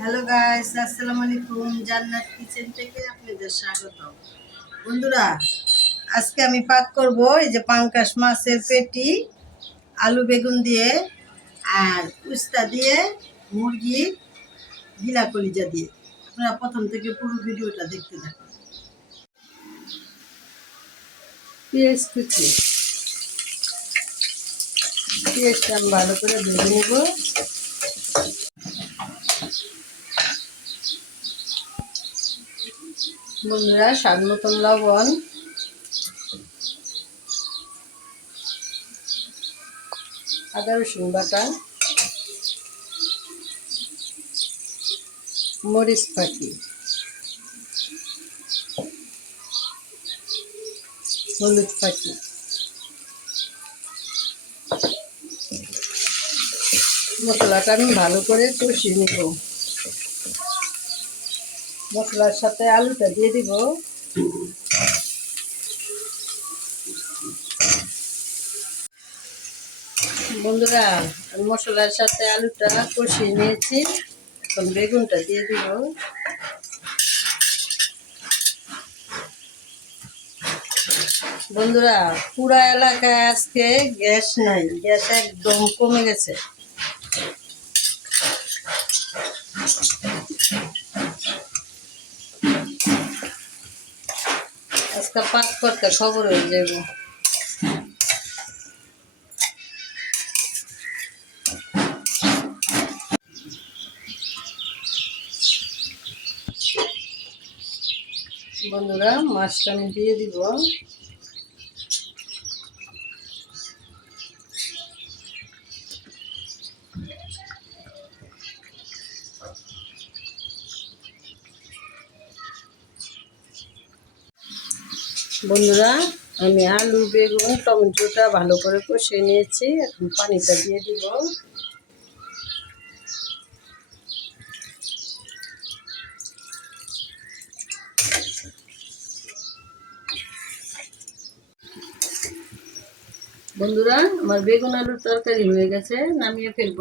Hello guys আসসালামু আলাইকুম জান্নাত কিচেন থেকে আপনাদের স্বাগত বন্ধুরা, আজকে আমি পাক করব এই যে পাঙ্কাশ মাছের পেটি, আলু বেগুন দিয়ে, আর উস্তা দিয়ে, মুরগি গিলা কলিজা দিয়ে। আপনারা প্রথম থেকে পুরো ভিডিওটা দেখতে থাকুন। পেঁয়াজ কুচি। পেঁয়াজটা আমি ভালো করে ভেজে নেব। বন্ধুরা স্বাদ মতন লবণ। আদা, রসুন বাটা। মরিচ পাখি হলুদ পাখি মশলাটা আমি ভালো করে কষিয়ে নেব। মশলার সাথে আলুটা দিয়ে দিব। বন্ধুরা মশলার সাথে আলুটা কষিয়ে নিয়েছি। এখন বেগুনটা দিয়ে দিব। বন্ধুরা, পুরা এলাকায় আজকে গ্যাস নাই। গ্যাস একদম কমে গেছে। আজকে পাঁচ করতে খবর হয়ে বন্ধুরা মাছটা আমি দিয়ে দিব। বন্ধুরা, আমি আলু, বেগুন, টমেটোটা ভালো করে কষিয়ে নিয়েছি। এখন পানিটা দিয়ে দিব। বন্ধুরা, আমার বেগুন আলুর তরকারি হয়ে গেছে, নামিয়ে ফেলব।